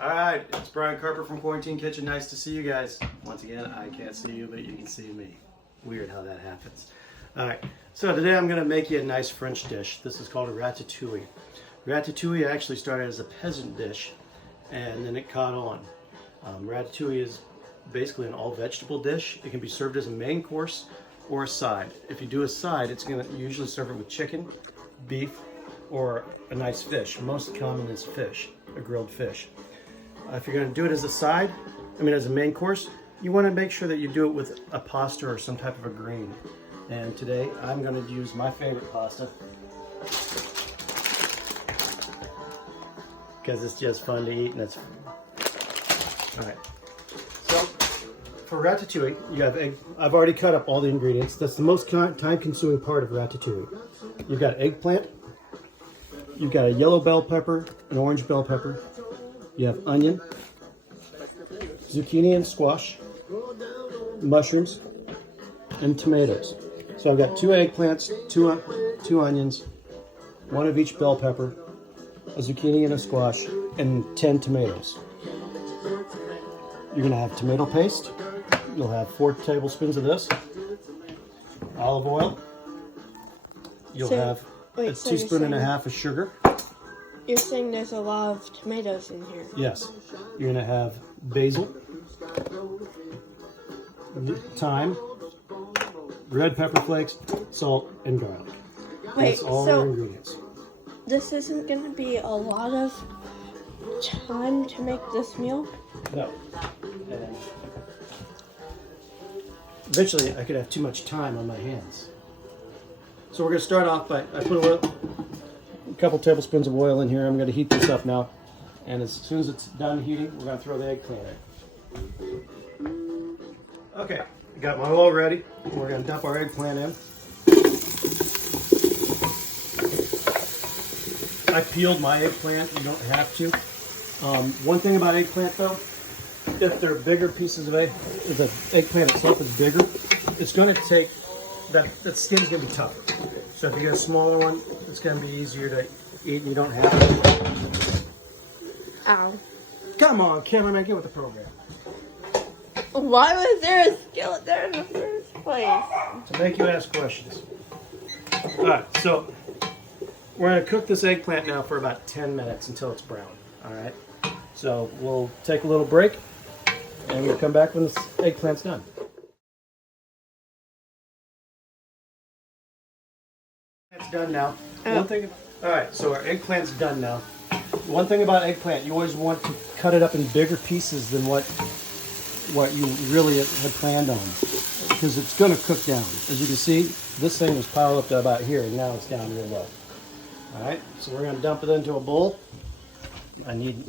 All right, it's Brian Carper from Quarantine Kitchen. Nice to see you guys. Once again, I can't see you, but you can see me. Weird how that happens. All right, so today I'm gonna make you a nice French dish. This is called a ratatouille. Ratatouille actually started as a peasant dish, and then it caught on. Ratatouille is basically an all vegetable dish. It can be served as a main course or a side. If you do a side, it's gonna usually serve it with chicken, beef, or a nice fish. Most common is fish, a grilled fish. If you're gonna do it as a side, as a main course, you wanna make sure that you do it with a pasta or some type of a green. And today, I'm gonna use my favorite pasta, because it's just fun to eat and it's all right. So for ratatouille, you have egg. I've already cut up all the ingredients. That's the most time-consuming part of ratatouille. You've got eggplant. You've got a yellow bell pepper, an orange bell pepper. You have onion, zucchini and squash, mushrooms, and tomatoes. So I've got 2 eggplants, two onions, 1 of each bell pepper, a zucchini and a squash, and 10 tomatoes. You're gonna have tomato paste. You'll have 4 tablespoons of this. Olive oil. You'll have a teaspoon and a half of sugar. You're saying there's a lot of tomatoes in here. Yes. You're gonna have basil, thyme, red pepper flakes, salt, and garlic. That's all your ingredients. This isn't going to be a lot of time to make this meal? No. And eventually, I could have too much time on my hands. So we're going to start off by, I put a couple tablespoons of oil in here. I'm going to heat this up now. And as soon as it's done heating, we're going to throw the eggplant in. Okay, I got my oil ready. We're going to dump our eggplant in. I peeled my eggplant. You don't have to. One thing about eggplant though, if they're bigger pieces of egg, if the eggplant itself is bigger, it's going to take, that skin's going to be tougher. So if you get a smaller one, it's going to be easier to eat and you don't have to. Ow. Come on, cameraman, get with the program. Why was there a skillet there in the first place? To make you ask questions. Alright, so we're going to cook this eggplant now for about 10 minutes until it's brown. Alright, so we'll take a little break and we'll come back when this eggplant's done. It's done now. Alright, so our eggplant's done now. One thing about eggplant, you always want to cut it up in bigger pieces than what you really had planned on, because it's going to cook down. As you can see, this thing was piled up to about here, and now it's down real low. All right, so we're going to dump it into a bowl. I need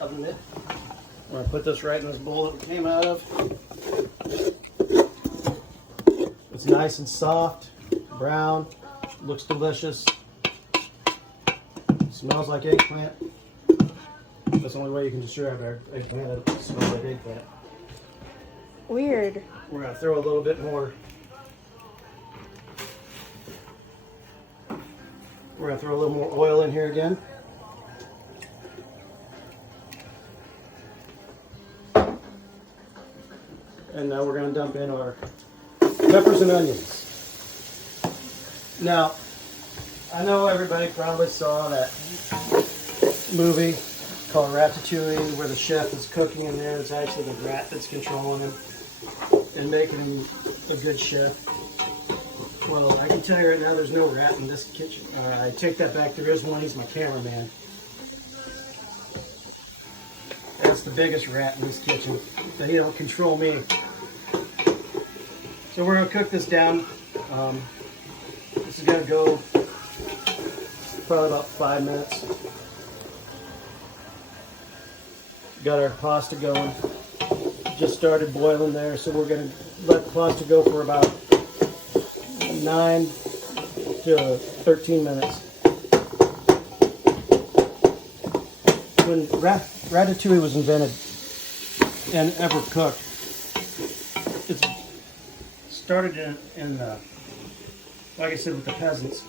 oven mitt. We're going to put this right in this bowl that it came out of. It's nice and soft, brown, looks delicious. Smells like eggplant. That's the only way you can describe our eggplant. It smells like eggplant. Weird. We're going to throw a little bit more. We're going to throw a little more oil in here again. And now we're going to dump in our peppers and onions. Now, I know everybody probably saw that movie called Ratatouille, where the chef is cooking in there. It's actually the rat that's controlling him and making him a good chef. Well, I can tell you right now, there's no rat in this kitchen. I take that back. There is one. He's my cameraman. That's the biggest rat in this kitchen. So he don't control me. So we're gonna cook this down. This is gonna go probably about 5 minutes. Got our pasta going. Just started boiling there, so we're going to let the pasta go for about 9 to 13 minutes. When Ratatouille was invented and ever cooked, it's started in like I said, with the peasants.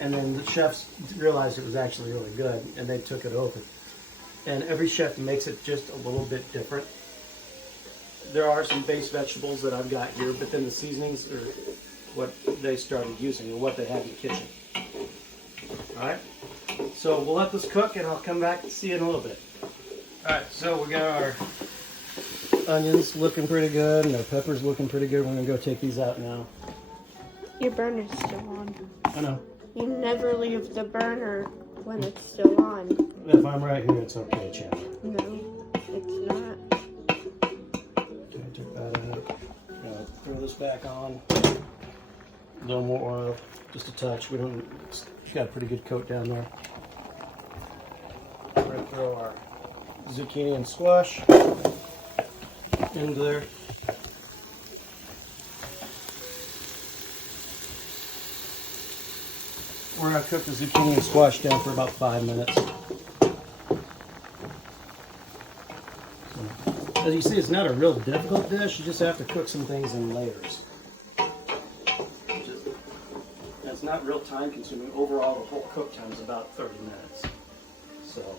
And then the chefs realized it was actually really good, and they took it over. And every chef makes it just a little bit different. There are some base vegetables that I've got here, but then the seasonings are what they started using or what they had in the kitchen. All right, so we'll let this cook and I'll come back and see you in a little bit. All right, so we got our onions looking pretty good and our peppers looking pretty good. We're gonna go take these out now. Your burner's still on. I know. You never leave the burner when it's still on. If I'm right here, it's okay, Chad. No, it's not. Okay, took that out. Gonna throw this back on. A little more oil, just a touch. It's got a pretty good coat down there. We're gonna throw our zucchini and squash into there. We're gonna cook the zucchini and squash down for about 5 minutes. As you see, it's not a real difficult dish. You just have to cook some things in layers. It's not real time consuming. Overall, the whole cook time is about 30 minutes. So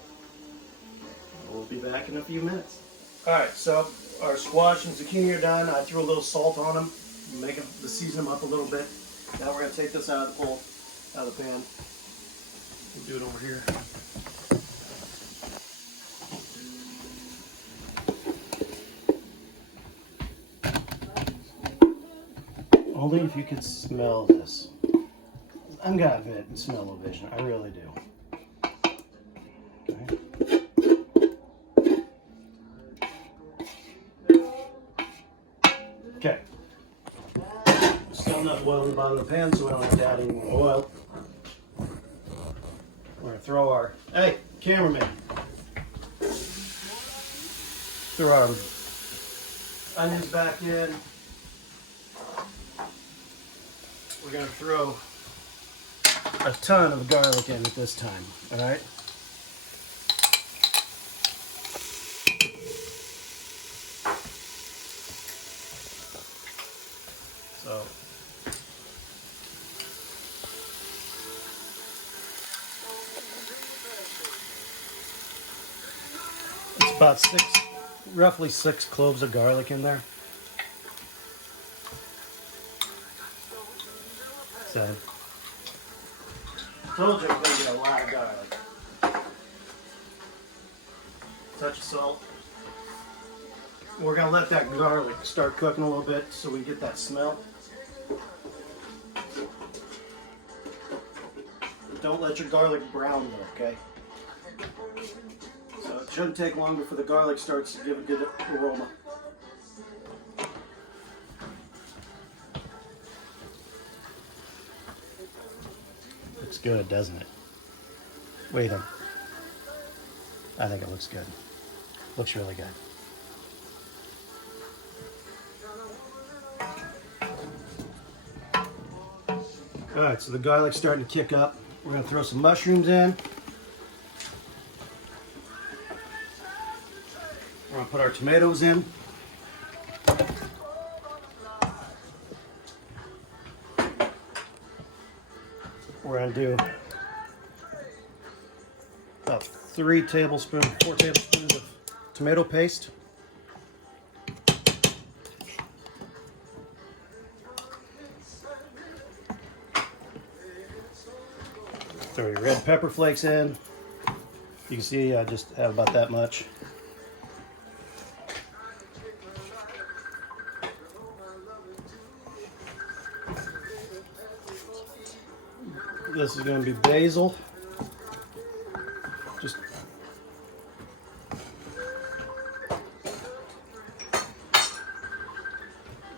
we'll be back in a few minutes. All right, so our squash and zucchini are done. I threw a little salt on them, season them up a little bit. Now we're gonna take this out of the bowl, out of the pan. We'll do it over here. Only if you could smell this. I'm got smell-o-vision. I really do. Okay. Still enough oil in the bottom of the pan, so we don't have to add any more oil. We're gonna throw our cameraman. Throw our onions back in. We're going to throw a ton of garlic in at this time, all right? So, it's about roughly 6 cloves of garlic in there. So, told you I'm going to get a lot of garlic. Touch of salt. We're going to let that garlic start cooking a little bit so we get that smell. Don't let your garlic brown though, okay? So it shouldn't take long before the garlic starts to give a good aroma. Looks good, doesn't it? Wait a minute. I think it looks good. Looks really good. Alright, so the garlic's starting to kick up. We're going to throw some mushrooms in. We're going to put our tomatoes in. We're going to do about 4 tablespoons of tomato paste. Throw your red pepper flakes in. You can see I just have about that much. This is going to be basil. Just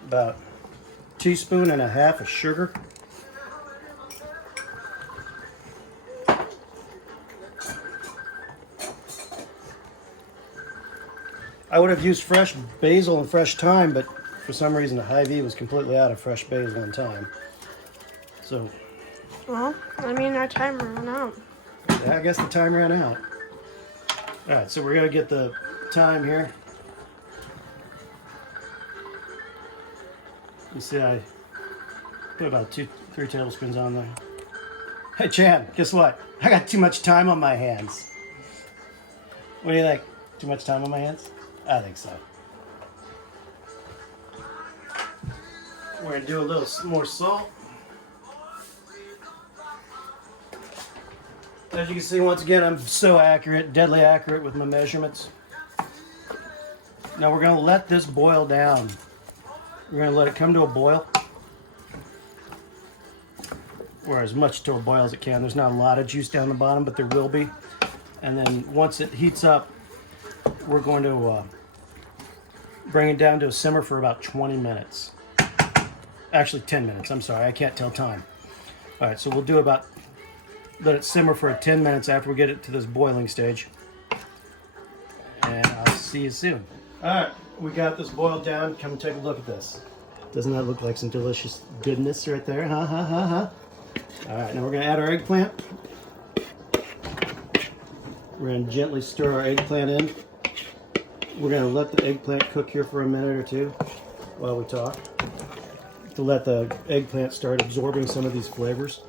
about 1.5 teaspoons of sugar. I would have used fresh basil and fresh thyme, but for some reason the Hy-Vee was completely out of fresh basil and thyme. So, well, I mean, our time ran out. yeah, I guess the time ran out. All right, so we're gonna get the thyme here. You see, I put about 2-3 tablespoons on there. Hey Chan, guess what? I got too much time on my hands. What do you think? Too much time on my hands? I think so. We're gonna do a little more salt. As you can see, once again, I'm so accurate, deadly accurate with my measurements. Now we're gonna let this boil down. We're gonna let it come to a boil. Or as much to a boil as it can. There's not a lot of juice down the bottom, but there will be. And then once it heats up, we're going to bring it down to a simmer for about 20 minutes. Actually 10 minutes, I'm sorry, I can't tell time. All right, so we'll do about, let it simmer for 10 minutes after we get it to this boiling stage. And I'll see you soon. All right, we got this boiled down. Come and take a look at this. Doesn't that look like some delicious goodness right there? Huh, huh, huh, huh. All right, now we're gonna add our eggplant. We're gonna gently stir our eggplant in. We're gonna let the eggplant cook here for a minute or two while we talk, to let the eggplant start absorbing some of these flavors.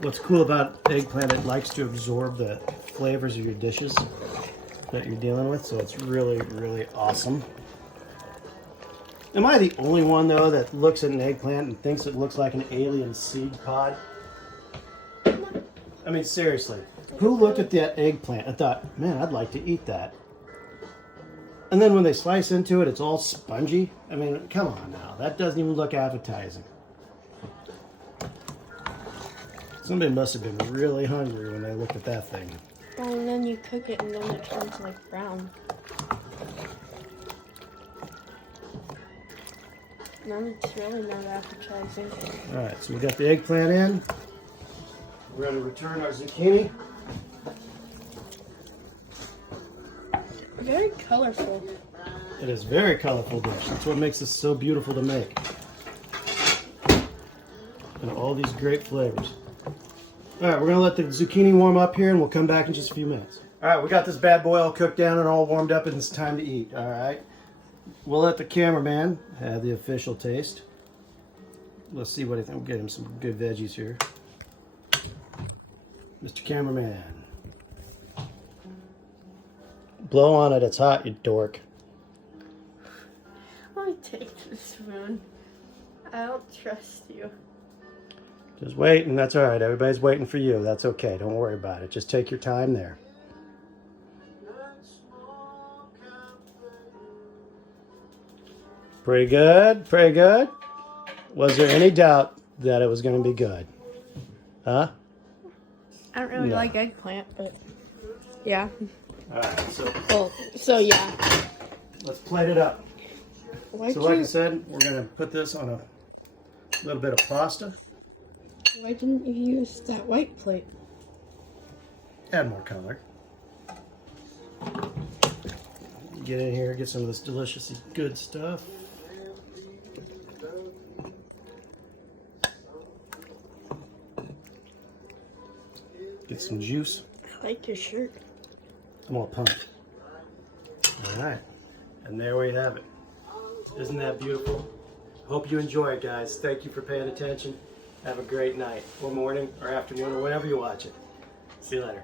What's cool about eggplant, it likes to absorb the flavors of your dishes that you're dealing with, so it's really, really awesome. Am I the only one, though, that looks at an eggplant and thinks it looks like an alien seed pod? I mean, seriously, who looked at that eggplant and thought, man, I'd like to eat that? And then when they slice into it, it's all spongy. I mean, come on now, that doesn't even look appetizing. Somebody must have been really hungry when they looked at that thing. Well, and then you cook it and then it turns like brown. No, it's really not appetizing. All right, so we got the eggplant in. We're going to return our zucchini. Very colorful. It is very colorful dish. That's what makes this so beautiful to make. And all these great flavors. All right, we're going to let the zucchini warm up here and we'll come back in just a few minutes. All right, we got this bad boy all cooked down and all warmed up and it's time to eat. All right. We'll let the cameraman have the official taste. Let's see what I think. We'll get him some good veggies here. Mr. Cameraman. Blow on it, it's hot, you dork. Let me take the spoon. I don't trust you. Just wait, and that's all right. Everybody's waiting for you. That's okay. Don't worry about it. Just take your time there. Pretty good, pretty good. Was there any doubt that it was going to be good? Huh? I don't really like eggplant, but yeah. All right, So yeah. let's plate it up. Why'd So like I said, we're going to put this on a little bit of pasta. Why didn't you use that white plate? Add more color. Get in here, get some of this delicious, good stuff. Get some juice. I like your shirt. I'm all pumped. All right, and there we have it. Isn't that beautiful? Hope you enjoy it, guys. Thank you for paying attention. Have a great night, or morning, or afternoon, or whenever you watch it. See you later.